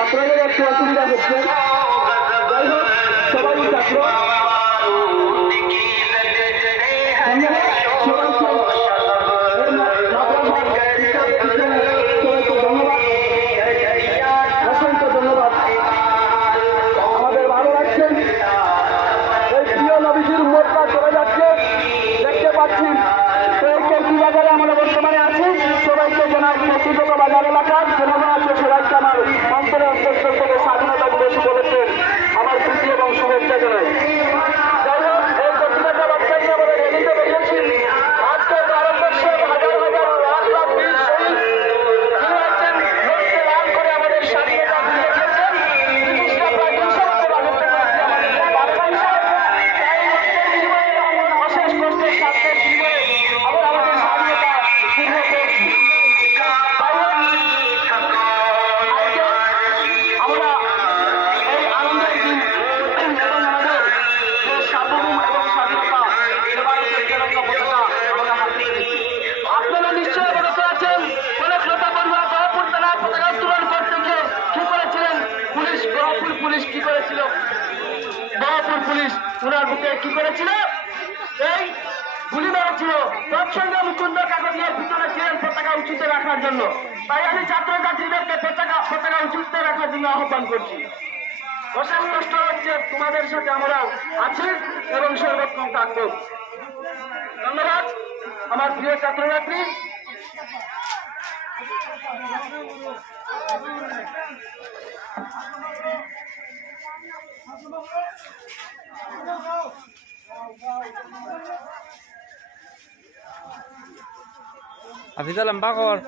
ছাত্রদের একটু অসুবিধা হচ্ছে। যাই হোক, সবাই ছাত্র অসংখ্য ধন্যবাদ। আমাদের ভালো লাগছে, এই প্রিয় নবীজির উম্মতরা চলে যাচ্ছে, দেখতে পাচ্ছি। কি বাজারে আমরা বর্তমানে আছি, সবাইকে জানাই প্রতিগত বাজার এলাকার জনগণ আছে, সবাইকে আমার অন্তরের অন্তঃস্থল থেকে স্বাধীনতা দিবস উপলক্ষে আমার খুশি এবং শুভেচ্ছা জানাই। যাই হোক, এই প্রতিযোগিতা বাচ্চাকে আমরা রেলিতে বেরিয়েছি। আজকের ভারতবর্ষে হাজার হাজার লাখ লাখ বীর শহীদ লাভ করে আমাদের স্বাধীনতা দিয়ে দিয়েছেন। ব্রিটিশরা প্রায় 200 বছর রাজত্ব করেছে আমাদের বাংলাদেশে। তাই রক্তের বিনিময়ে, অশেষ কষ্টের স্বার্থের বিনিময়ে আবার আমাদের স্বাধীনতা ফিরে পেয়েছি। তাই হোক, আজকে আমরা এই আনন্দের দিন এবং আমাদের যে সার্বভৌম এবং স্বাধীনতা ভারতের তেরঙ্গা পতাকা আমরা হাতে নিয়েছি। আপনারা নিশ্চয়ই অবগত আছেন, অনেক নেতা কর্মীরা গহপুর থানায় পতাকা উত্তোলন করতে গিয়ে কি করেছিলেন, গহপুর পুলিশ কি করেছিল, গহপুর পুলিশ ওনার বুকে কি করেছিল, এই গুলি মেরেছিল। তৎসঙ্গে মুকুন্দ কাকতিয়ের ভিতরে ছিলেন পতাকা উঁচুতে রাখার জন্য। তাই আমি ছাত্রছাত্রীদেরকে পতাকা উঁচুতে রাখার জন্য আহ্বান করছি। অশেষ কষ্ট হচ্ছে, তোমাদের সাথে আমরা আছি এবং সর্বক্ষণ থাকবো। ধন্যবাদ আমার প্রিয় ছাত্রছাত্রী। Afisa lamba kor,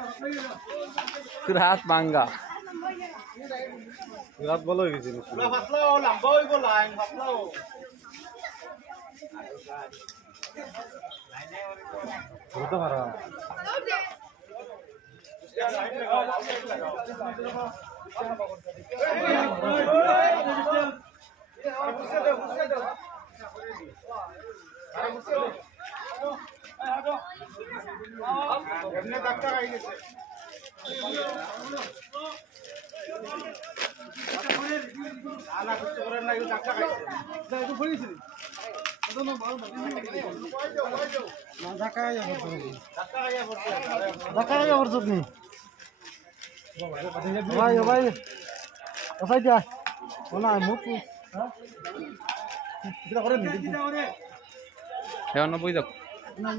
keras bangga. রাত ভালো হয়ে গেছে পাতলাও লম্বা হইব লাইন পাতলাও হতে পারা এমনি ডাক্তার আই গেছে আলা কিছু করেন না, ডাক্তার আইছে না, একটু পড়িয়েছি না, ঢাকা আইয়া পড়ছো নি ভাই ভাই ওসাই যা ওনা মুখ কিটা করেন নি Hewan apa itu? না